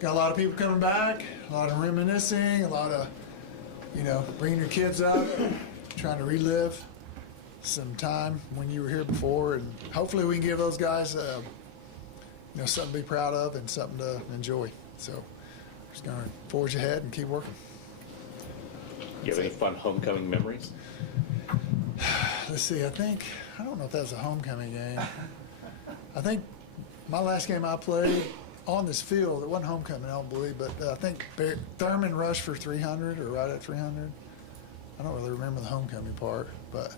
got a lot of people coming back, a lot of reminiscing, a lot of, bringing your kids up, trying to relive some time when you were here before, and hopefully we can give those guys, something to be proud of and something to enjoy. So we're just going to forge ahead and keep working. You have any fun homecoming memories? Let's see, I don't know if that was a homecoming game. I think my last game I played on this field, it wasn't homecoming, I don't believe, but I think Thurman rushed for 300 or right at 300. I don't really remember the homecoming part, but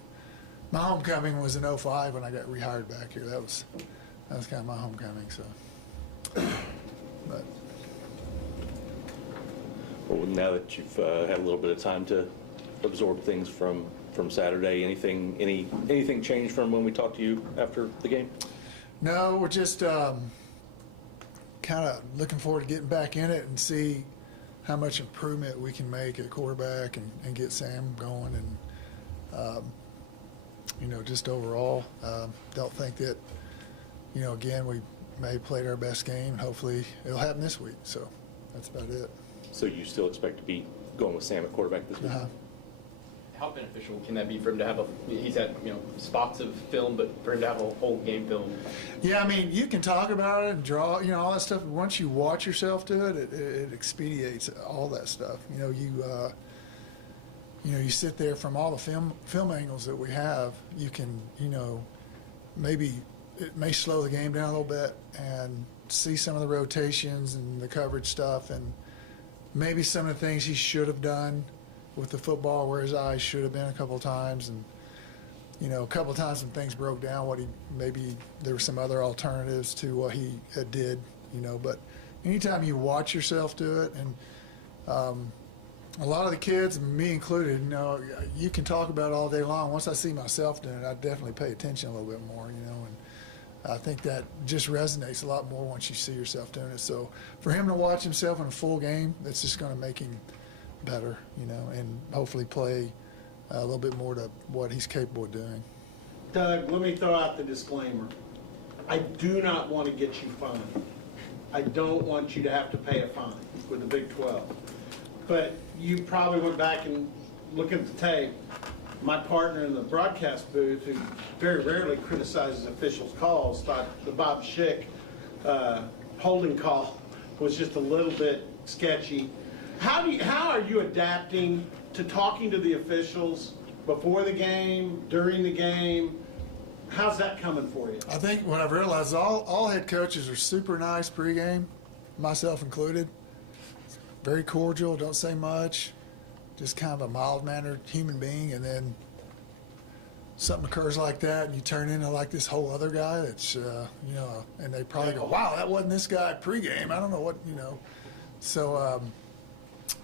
my homecoming was in 05 when I got rehired back here. That was kind of my homecoming, so. But. Well, now that you've had a little bit of time to absorb things from Saturday, anything changed from when we talked to you after the game? No, we're just kind of looking forward to getting back in it and see how much improvement we can make at quarterback and get Sam going, and just overall, don't think that again we may have played our best game, and hopefully it'll happen this week. So that's about it. So you still expect to be going with Sam at quarterback this week? How beneficial can that be for him to have he's had, spots of film, but for him to have a whole game film? Yeah, I mean, you can talk about it and draw, all that stuff, but once you watch yourself do it, it expedites all that stuff. You sit there from all the film angles that we have, you can, maybe it may slow the game down a little bit and see some of the rotations and the coverage stuff, and maybe some of the things he should have done with the football where his eyes should have been a couple of times, and a couple of times when things broke down, maybe there were some other alternatives to what he did, but anytime you watch yourself do it, and a lot of the kids, me included, you can talk about it all day long. Once I see myself doing it, I definitely pay attention a little bit more, and I think that just resonates a lot more once you see yourself doing it. So for him to watch himself in a full game, that's just going to make him better, and hopefully play a little bit more to what he's capable of doing. Doug, let me throw out the disclaimer. I do not want to get you fined. I don't want you to have to pay a fine with the Big 12. But you probably went back and looked at the tape. My partner in the broadcast booth, who very rarely criticizes officials' calls, thought the Bob Schick holding call was just a little bit sketchy. How are you adapting to talking to the officials before the game, during the game? How's that coming for you? I think what I've realized is all head coaches are super nice pregame, myself included. Very cordial, don't say much, just kind of a mild-mannered human being, and then something occurs like that, and you turn into like this whole other guy that's, and they probably go, wow, that wasn't this guy pregame. I don't know what, So,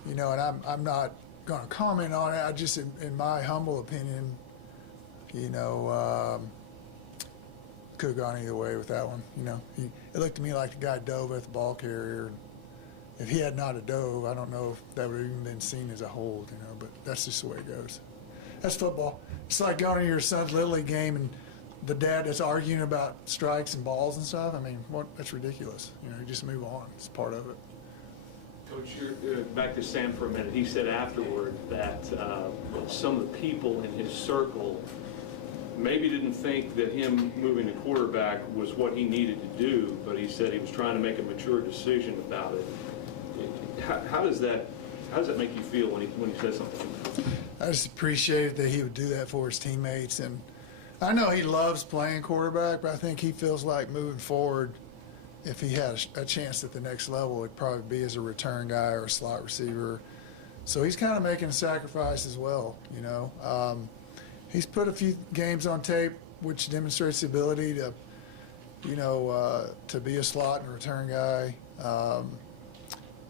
and I'm not going to comment on it. I just, in my humble opinion, could have gone either way with that one. It looked to me like the guy dove at the ball carrier. If he had not a dove, I don't know if that would have even been seen as a hold, but that's just the way it goes. That's football. It's like going to your son's Little League game and the dad that's arguing about strikes and balls and stuff. I mean, that's ridiculous. You just move on. It's part of it. Coach, back to Sam for a minute. He said afterward that some of the people in his circle maybe didn't think that him moving to quarterback was what he needed to do, but he said he was trying to make a mature decision about it. How does that make you feel when he says something like that? I just appreciated that he would do that for his teammates, and I know he loves playing quarterback, but I think he feels like moving forward, if he had a chance at the next level, it'd probably be as a return guy or a slot receiver. So he's kind of making a sacrifice as well, He's put a few games on tape, which demonstrates the ability to, to be a slot and return guy.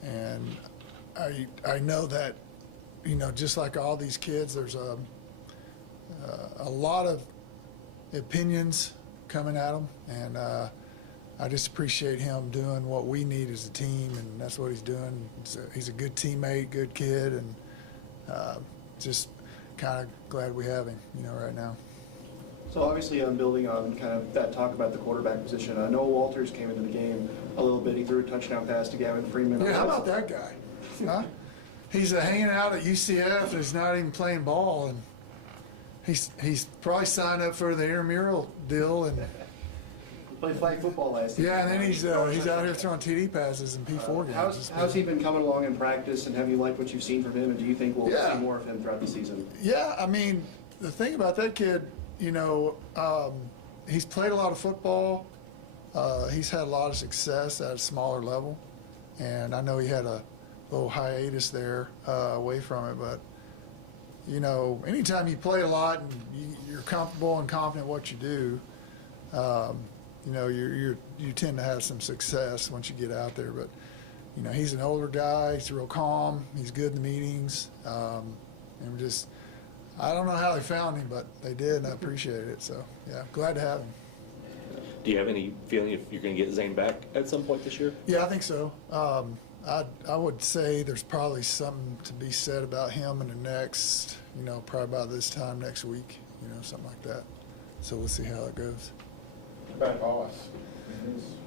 And I know that, just like all these kids, there's a lot of opinions coming at him, and I just appreciate him doing what we need as a team, and that's what he's doing. He's a good teammate, good kid, and just kind of glad we have him, right now. So obviously I'm building on kind of that talk about the quarterback position. Noah Walters came into the game a little bit. He threw a touchdown pass to Gavin Freeman. Yeah, how about that guy? Huh? He's hanging out at UCF and he's not even playing ball, and he's probably signed up for the intramural deal, and He played flag football last year. yeah, and then he's out here throwing TD passes in P4 games. How's he been coming along in practice, and have you liked what you've seen from him, and do you think we'll see more of him throughout the season? Yeah, I mean, the thing about that kid, he's played a lot of football. He's had a lot of success at a smaller level, and I know he had a little hiatus there away from it, but anytime you play a lot and you're comfortable and confident what you do, you tend to have some success once you get out there. But he's an older guy. He's real calm. He's good in the meetings, and I don't know how they found him, but they did, and I appreciate it. So yeah, glad to have him. Do you have any feeling if you're going to get Zane back at some point this year? Yeah, I think so. I would say there's probably something to be said about him in the next, probably about this time next week, something like that. So we'll see how it goes. About Hoss.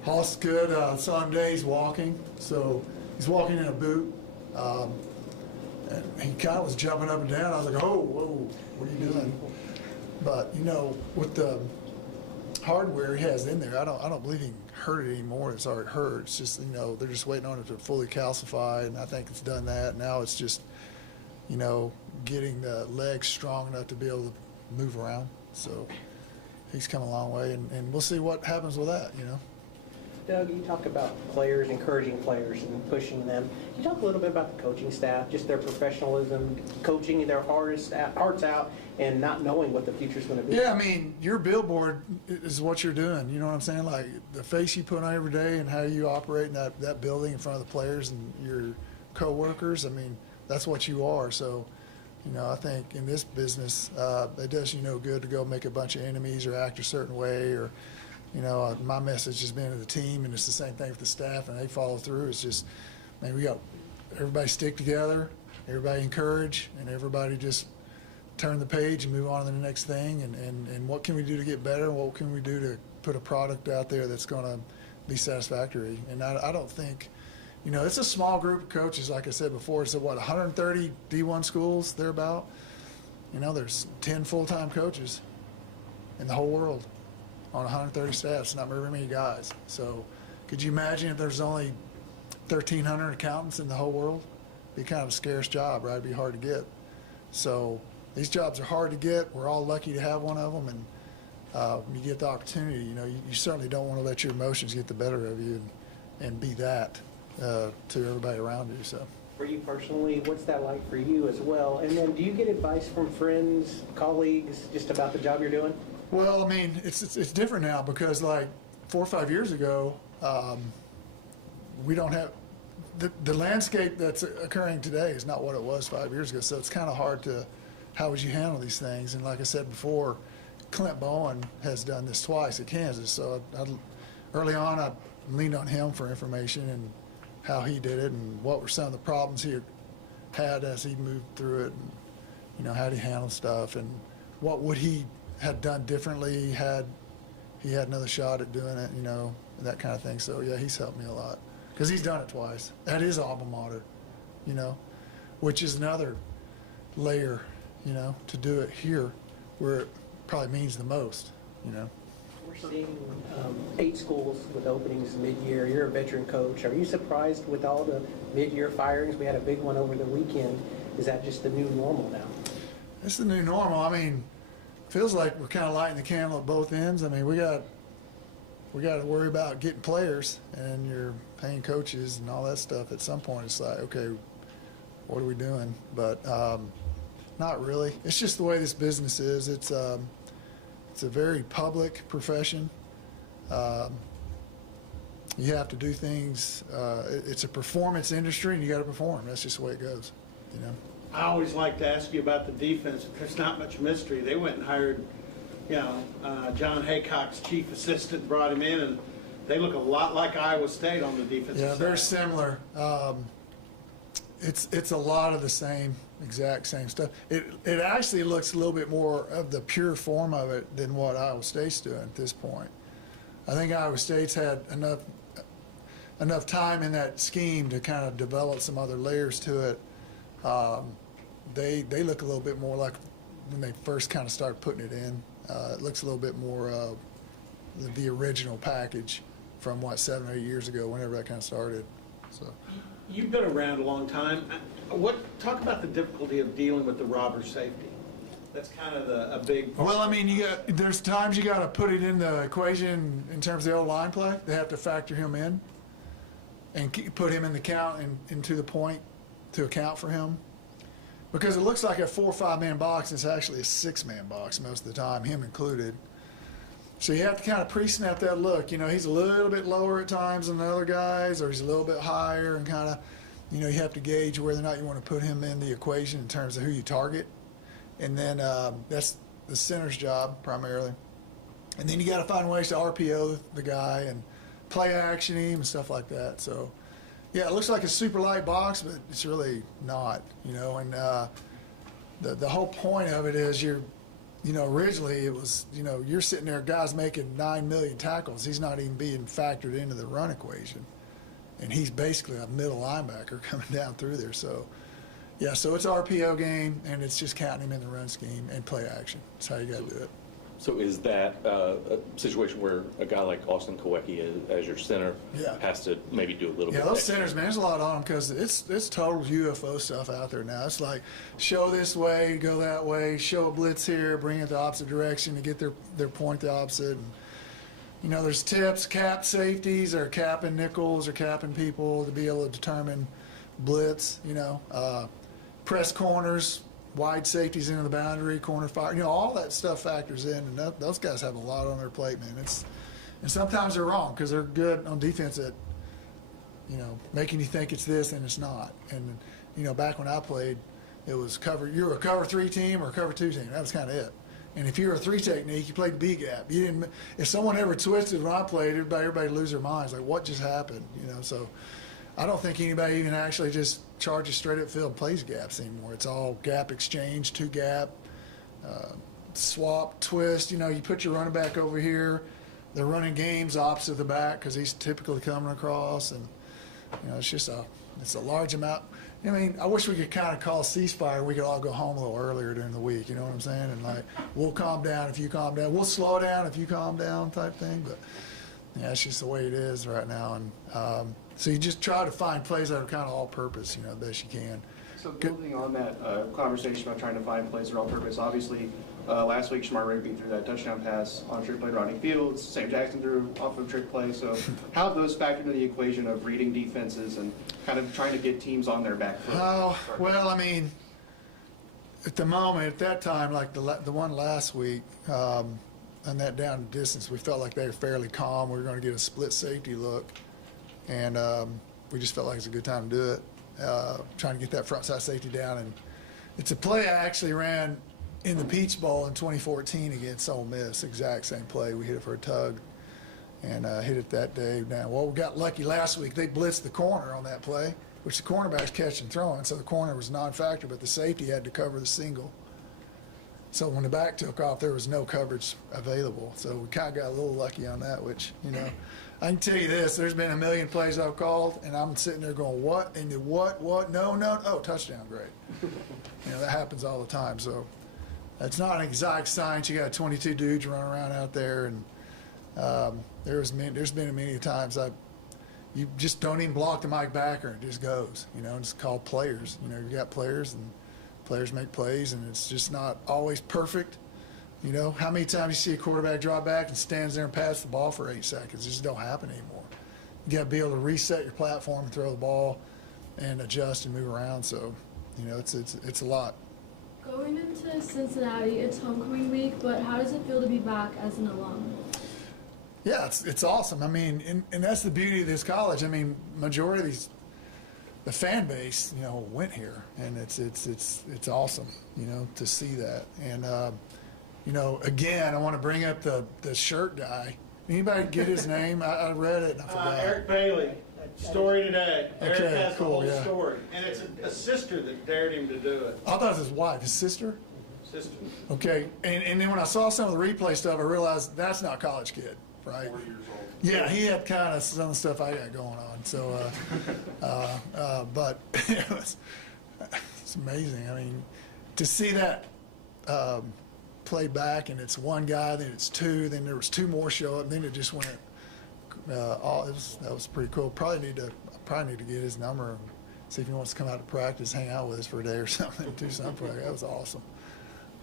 Hoss is good. Saw him today. He's walking. So he's walking in a boot. And he kind of was jumping up and down. I was like, oh, whoa, what are you doing? But, with the hardware he has in there, I don't believe he can hurt it anymore. It's already hurt. It's just, they're just waiting on it to fully calcify, and I think it's done that. Now it's just, getting the legs strong enough to be able to move around. So he's come a long way, and we'll see what happens with that, Doug, you talk about players, encouraging players and pushing them. Can you talk a little bit about the coaching staff, just their professionalism, coaching their hearts out, and not knowing what the future's going to be? Yeah, I mean, your billboard is what you're doing. You know what I'm saying? Like the face you put on every day and how you operate in that building in front of the players and your coworkers. I mean, that's what you are. So, I think in this business, it does you no good to go make a bunch of enemies or act a certain way or. My message has been to the team, and it's the same thing with the staff, and they follow through. It's just, man, we got everybody stick together, everybody encourage, and everybody just turn the page and move on to the next thing. And what can we do to get better? What can we do to put a product out there that's going to be satisfactory? And I don't think, it's a small group of coaches, like I said before. It's 130 D1 schools, thereabout. There's 10 full-time coaches in the whole world. On 130 staff, it's not very many guys. So could you imagine if there's only 1,300 accountants in the whole world? It'd be kind of a scarce job, right? It'd be hard to get. So these jobs are hard to get. We're all lucky to have one of them. And when you get the opportunity, you certainly don't want to let your emotions get the better of you and be that to everybody around you. So. For you personally, what's that like for you as well? And then do you get advice from friends, colleagues, just about the job you're doing? Well, I mean, it's different now because like 4 or 5 years ago, we don't have the landscape that's occurring today is not what it was 5 years ago. So it's kind of hard to, how would you handle these things? And like I said before, Clint Bowen has done this twice at Kansas. So early on, I leaned on him for information and how he did it and what were some of the problems he had as he moved through it, and how did he handle stuff and what would he had done differently had he had another shot at doing it, that kind of thing. So yeah, he's helped me a lot because he's done it twice at his alma mater, which is another layer, to do it here where it probably means the most, We're seeing 8 schools with openings mid-year. You're a veteran coach. Are you surprised with all the mid-year firings? We had a big one over the weekend. Is that just the new normal now? It's the new normal. I mean, feels like we're kind of lighting the candle at both ends. I mean, we got to worry about getting players, and you're paying coaches and all that stuff. At some point, it's like, okay, what are we doing? But not really. It's just the way this business is. It's a very public profession. You have to do things. It's a performance industry, and you got to perform. That's just the way it goes. I always like to ask you about the defense. There's not much mystery. They went and hired, John Haycock's chief assistant, brought him in, and they look a lot like Iowa State on the defensive side. Yeah, very similar. It's a lot of the same, exact same stuff. It actually looks a little bit more of the pure form of it than what Iowa State's doing at this point. I think Iowa State's had enough time in that scheme to kind of develop some other layers to it. They look a little bit more like when they first kind of started putting it in. It looks a little bit more the original package from 7 or 8 years ago, whenever that kind of started. So. You've been around a long time. Talk about the difficulty of dealing with the robber safety. That's kind of a big part. Well, I mean, there's times you got to put it in the equation in terms of the O-line play. They have to factor him in and put him in the count and into the point to account for him. Because it looks like a 4 or 5 man box. It's actually a 6 man box most of the time, him included. So you have to kind of pre-snap that look. He's a little bit lower at times than the other guys, or he's a little bit higher, and kind of, you have to gauge whether or not you want to put him in the equation in terms of who you target. And then that's the center's job primarily. And then you got to find ways to RPO the guy and play action him and stuff like that. So, yeah, it looks like a super light box, but it's really not, And the whole point of it is originally it was, you're sitting there, guys making 9 million tackles. He's not even being factored into the run equation. And he's basically a middle linebacker coming down through there. So, yeah, so it's RPO game, and it's just counting him in the run scheme and play action. That's how you got to do it. So is that a situation where a guy like Austin Kowecki as your center has to maybe do a little bit? Yeah, those extra? centers, man, there's a lot on them because it's total UFO stuff out there now. It's like show this way, go that way, show a blitz here, bring it the opposite direction to get their point the opposite. And, there's tips, cap safeties, or capping nickels, or capping people to be able to determine blitz. Press corners. Wide safeties into the boundary, corner fire, all that stuff factors in, and those guys have a lot on their plate, man. And sometimes they're wrong because they're good on defense at, making you think it's this and it's not. And back when I played, it was you were a cover 3 team or a cover 2 team. That was kind of it. And if you were a 3 technique, you played the B gap. You didn't. If someone ever twisted when I played, everybody lose their minds like, what just happened? So. I don't think anybody even actually just charges straight up field and plays gaps anymore. It's all gap exchange, 2 gap, swap, twist. You put your running back over here. They're running games opposite the back because he's typically coming across. And, it's a large amount. I wish we could kind of call ceasefire. We could all go home a little earlier during the week. You know what I'm saying? And, we'll calm down if you calm down. We'll slow down if you calm down type thing. But, yeah, it's just the way it is right now. And, so you just try to find plays that are kind of all-purpose, the best you can. So building on that conversation about trying to find plays that are all-purpose, obviously last week Shamar Rigby threw that touchdown pass on a trick play to Rodney Fields. Sam Jackson threw off of a trick play. So how have those factored into the equation of reading defenses and kind of trying to get teams on their back foot? Oh, well, at the moment, at that time, like the one last week, on that down distance, we felt like they were fairly calm. We were going to get a split safety look. And we just felt like it was a good time to do it, trying to get that front side safety down. And it's a play I actually ran in the Peach Bowl in 2014 against Ole Miss, exact same play. We hit it for a tug and hit it that day. Now, we got lucky last week. They blitzed the corner on that play, which the cornerback's catching and throwing, so the corner was non-factor, but the safety had to cover the single. So when the back took off, there was no coverage available. So we kind of got a little lucky on that, which, I can tell you this, there's been a million plays I've called, and I'm sitting there going, what, and the what, no, oh, touchdown, great. That happens all the time. So it's not an exact science. You got 22 dudes running around out there, and there's been many times you just don't even block the Mike backer, it just goes, and it's called players. You got players, and players make plays, and it's just not always perfect. How many times you see a quarterback drop back and stands there and passes the ball for 8 seconds? It just don't happen anymore. You got to be able to reset your platform and throw the ball and adjust and move around. So, it's a lot. Going into Cincinnati, it's homecoming week, but how does it feel to be back as an alum? Yeah, it's awesome. And that's the beauty of this college. Majority of the fan base, went here, and it's awesome, to see that. And again, I want to bring up the shirt guy. Anybody get his name? I read it and I forgot. Eric Bailey. Story today. Eric Okay, has the cool, whole yeah. story. And it's a sister that dared him to do it. I thought it was his wife, his sister. Sister. Okay, and then when I saw some of the replay stuff, I realized that's not college kid, right? 4 years old. Yeah, he had kind of some of the stuff I got going on. So, but it's amazing. I mean, to see that play back, and it's one guy, then it's two, then there was two more show up, and then it just went. That was pretty cool. Probably need to get his number and see if he wants to come out to practice, hang out with us for a day or something, do something. That was awesome.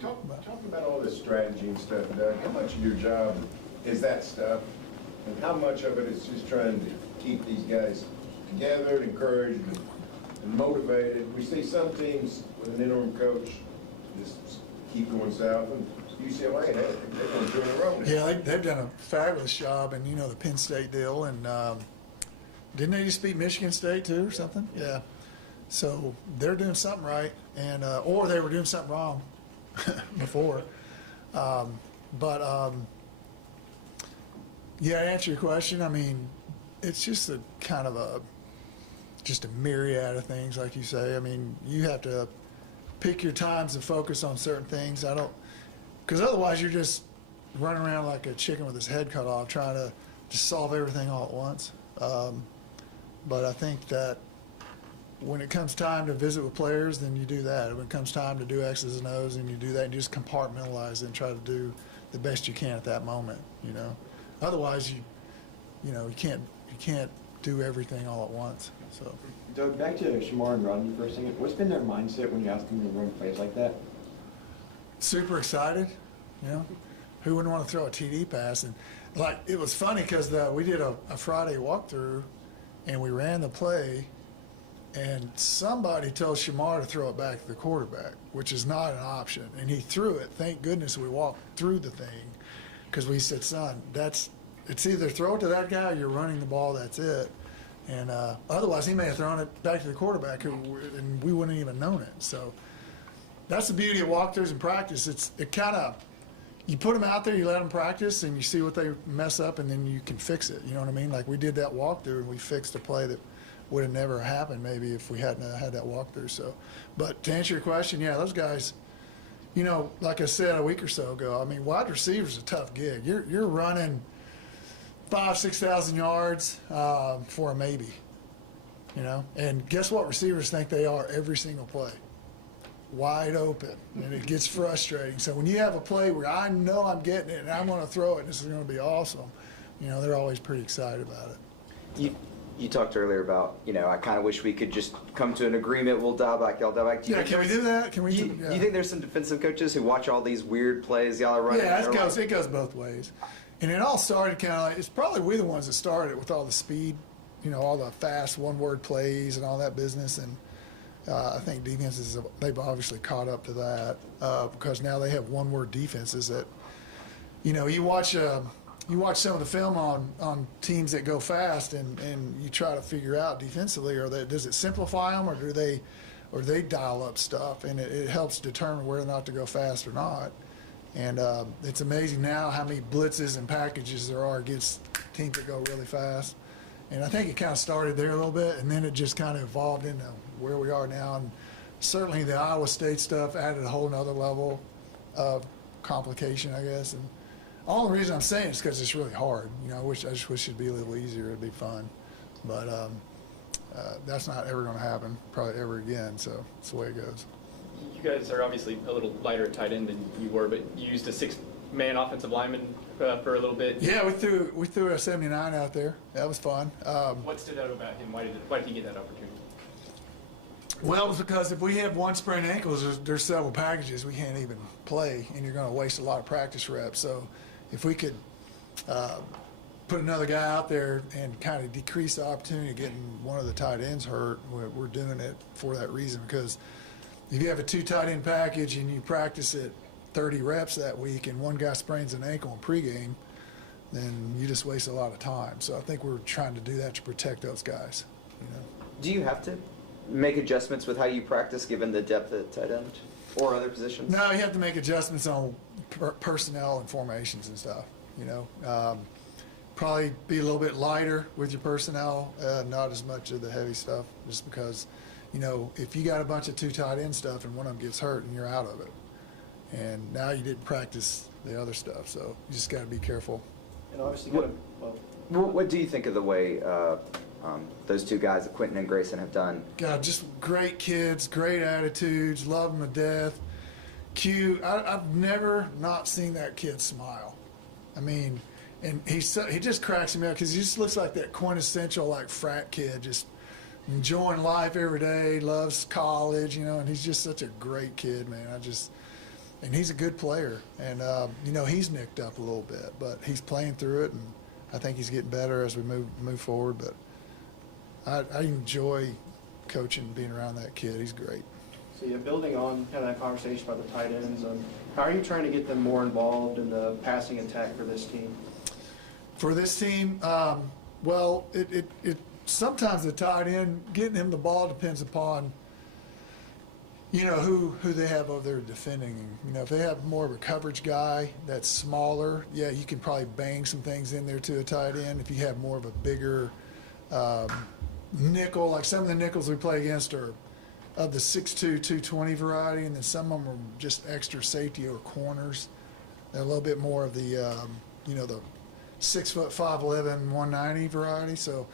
Talking about all this strategy and stuff, Doug, how much of your job is that stuff? And how much of it is just trying to keep these guys together, encouraged, and motivated? We see some teams with an interim coach just keep going south, and UCLA, they're going 2 in a row now. Yeah, they've done a fabulous job, and the Penn State deal, and didn't they just beat Michigan State too, or something? Yeah. So they're doing something right, and or they were doing something wrong before. Yeah, to answer your question, I mean, it's just a kind of just a myriad of things, like you say. I mean, you have to pick your times and focus on certain things. Because otherwise you're just running around like a chicken with his head cut off, trying to just solve everything all at once. But I think that when it comes time to visit with players, then you do that. When it comes time to do X's and O's, and you do that, and you just compartmentalize it and try to do the best you can at that moment. Otherwise you can't do everything all at once. So. Doug, back to Shamar and Rodney for a second. What's been their mindset when you ask them to run plays like that? Super excited, Who wouldn't want to throw a TD pass? And it was funny because we did a Friday walkthrough, and we ran the play, and somebody told Shamar to throw it back to the quarterback, which is not an option. And he threw it. Thank goodness we walked through the thing, because we said, son, it's either throw it to that guy or you're running the ball. That's it. And otherwise, he may have thrown it back to the quarterback, and we wouldn't even known it. So. That's the beauty of walkthroughs and practice. You put them out there, you let them practice, and you see what they mess up, and then you can fix it. You know what I mean? Like we did that walkthrough, and we fixed a play that would have never happened maybe if we hadn't had that walkthrough. So, but to answer your question, yeah, those guys, like I said a week or so ago, I mean, wide receiver's a tough gig. You're running 5,000-6,000 yards for a maybe, and guess what receivers think they are every single play? Wide open, and it gets frustrating. So when you have a play where I know I'm getting it and I'm going to throw it, and this is going to be awesome, they're always pretty excited about it. You talked earlier about, I kind of wish we could just come to an agreement. We'll dial back, y'all dial back. Yeah, can we do that? Do you think there's some defensive coaches who watch all these weird plays y'all are running? Yeah, it goes both ways. And it all started kind of like, it's probably we the ones that started it with all the speed, all the fast one-word plays and all that business. And I think defenses, they've obviously caught up to that because now they have one-word defenses that, you watch some of the film on teams that go fast and you try to figure out defensively, does it simplify them or do they dial up stuff, and it helps determine whether or not to go fast or not. And it's amazing now how many blitzes and packages there are against teams that go really fast. And I think it kind of started there a little bit, and then it just kind of evolved into where we are now. And certainly the Iowa State stuff added a whole nother level of complication, I guess. And all the reason I'm saying it is because it's really hard. I just wish it'd be a little easier. It'd be fun. But that's not ever going to happen, probably ever again. So it's the way it goes. You guys are obviously a little lighter at tight end than you were, but you used a 6-man offensive lineman for a little bit. Yeah, we threw a 79 out there. That was fun. What stood out about him? Why did he get that opportunity? Well, it was because if we have one sprained ankles, there's several packages we can't even play, and you're going to waste a lot of practice reps. So if we could put another guy out there and kind of decrease the opportunity of getting one of the tight ends hurt, we're doing it for that reason. Because if you have a 2 tight end package and you practice it 30 reps that week and one guy sprains an ankle in pregame, then you just waste a lot of time. So I think we're trying to do that to protect those guys. Do you have to make adjustments with how you practice given the depth at tight end or other positions? No, you have to make adjustments on personnel and formations and stuff. probably be a little bit lighter with your personnel, not as much of the heavy stuff, just because, you know, if you got a bunch of 2 tight end stuff and one of them gets hurt and you're out of it. And now you didn't practice the other stuff, so you just got to be careful. And obviously, What do you think of the way those 2 guys, Quentin and Grayson, have done? God, just great kids, great attitudes, love them to death. I've never not seen that kid smile. I mean, and he just cracks me up because he just looks like that quintessential like frat kid, just enjoying life every day, loves college, you know, and he's just such a great kid, man. And he's a good player, and you know, he's nicked up a little bit, but he's playing through it, and I think he's getting better as we move forward. But I enjoy coaching, being around that kid. He's great. So yeah, building on kind of that conversation about the tight ends, how are you trying to get them more involved in the passing attack for this team? For this team, well, it sometimes the tight end, getting him the ball depends upon, you know, who they have over there defending. You know, if they have more of a coverage guy that's smaller, yeah, you can probably bang some things in there to a tight end. If you have more of a bigger nickel, like some of the nickels we play against are of the 6'2", 220 variety, and then some of them are just extra safety or corners. They're a little bit more of the, you know, the 6'5", 5'11", 190 variety. So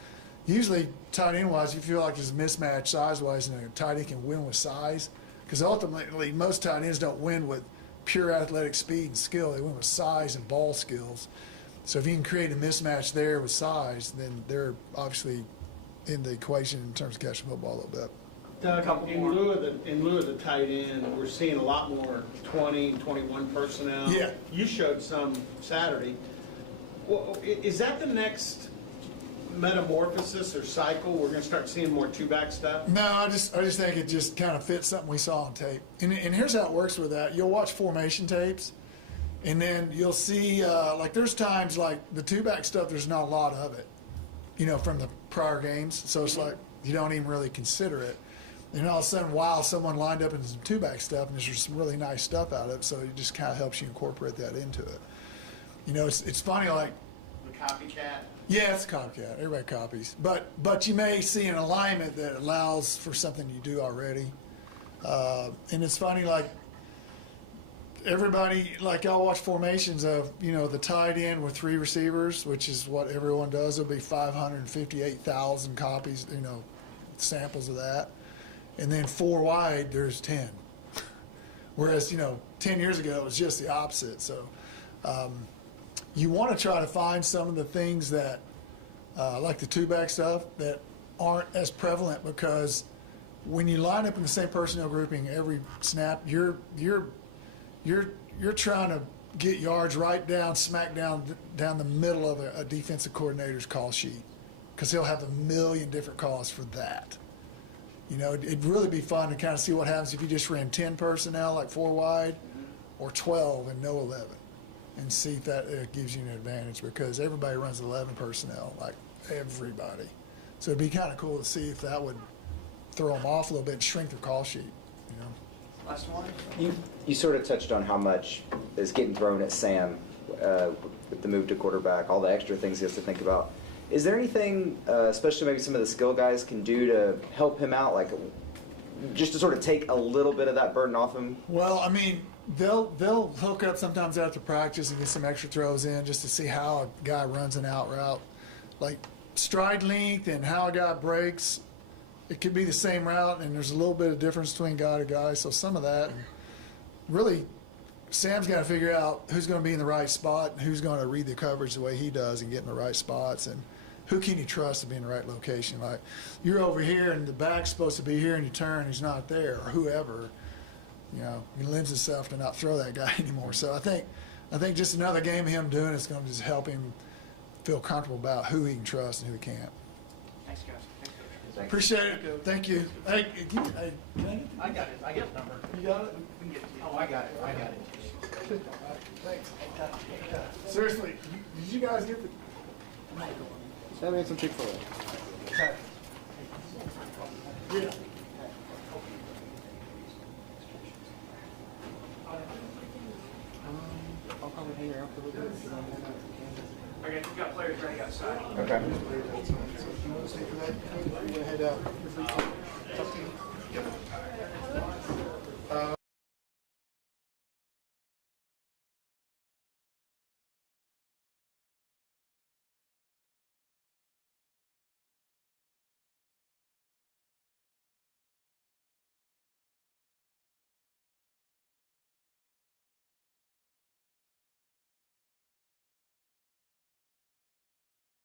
usually tight end wise, you feel like there's a mismatch size wise, and a tight end can win with size. Because ultimately, most tight ends don't win with pure athletic speed and skill. They win with size and ball skills. So if you can create a mismatch there with size, then they're obviously in the equation in terms of catching football a little bit. Doug, in lieu of the tight end, we're seeing a lot more 20, 21 personnel. Yeah. You showed some Saturday. Well, is that the next metamorphosis or cycle? We're going to start seeing more 2-back stuff? No, I just think it just kind of fits something we saw on tape. And here's how it works with that. You'll watch formation tapes, and then you'll see, like there's times like the 2-back stuff, there's not a lot of it, you know, from the prior games. So it's like you don't even really consider it. And all of a sudden, wow, someone lined up in some 2-back stuff, and there's just some really nice stuff out of it, so it just kind of helps you incorporate that into it. You know, it's funny, like... The copycat? Yeah, it's a copycat. Everybody copies. But you may see an alignment that allows for something you do already. And it's funny, like, everybody, like, I'll watch formations of, you know, the tight end with 3 receivers, which is what everyone does. There'll be 558,000 copies, you know, samples of that. And then 4 wide, there's 10. Whereas, you know, 10 years ago, it was just the opposite. So you want to try to find some of the things that, like the 2-back stuff, that aren't as prevalent, because when you line up in the same personnel grouping every snap, you're trying to get yards right down, smack down the middle of a defensive coordinator's call sheet, because he'll have a million different calls for that. You know, it'd really be fun to kind of see what happens if you just ran 10 personnel, like 4 wide, or 12 and no 11, and see if that gives you an advantage, because everybody runs 11 personnel, like everybody. So it'd be kind of cool to see if that would throw them off a little bit and shrink their call sheet, you know. Last one. You sort of touched on how much is getting thrown at Sam with the move to quarterback, all the extra things he has to think about. Is there anything, especially maybe some of the skill guys, can do to help him out, like just to sort of take a little bit of that burden off him? Well, I mean, they'll hook up sometimes after practice and get some extra throws in just to see how a guy runs an out route. Like stride length and how a guy breaks, it could be the same route, and there's a little bit of difference between guy to guy. So some of that, and really, Sam's got to figure out who's going to be in the right spot and who's going to read the coverage the way he does and get in the right spots, and who can you trust to be in the right location. Like, you're over here and the back's supposed to be here, and you turn, he's not there, or whoever. You know, he lends himself to not throw that guy anymore. So I think just another game of him doing it's going to just help him feel comfortable about who he can trust and who he can't. Thanks, guys. Thanks, Appreciate it. Thank you. Hey, can I get I got it. I got the number. You got it? Oh, I got it. I got it. Thanks. Seriously, did you guys get the... That made some Chick-fil-A. Yeah. I'll probably hang around for a little bit. Okay, we got players ready. Okay. So if you want to stay for that,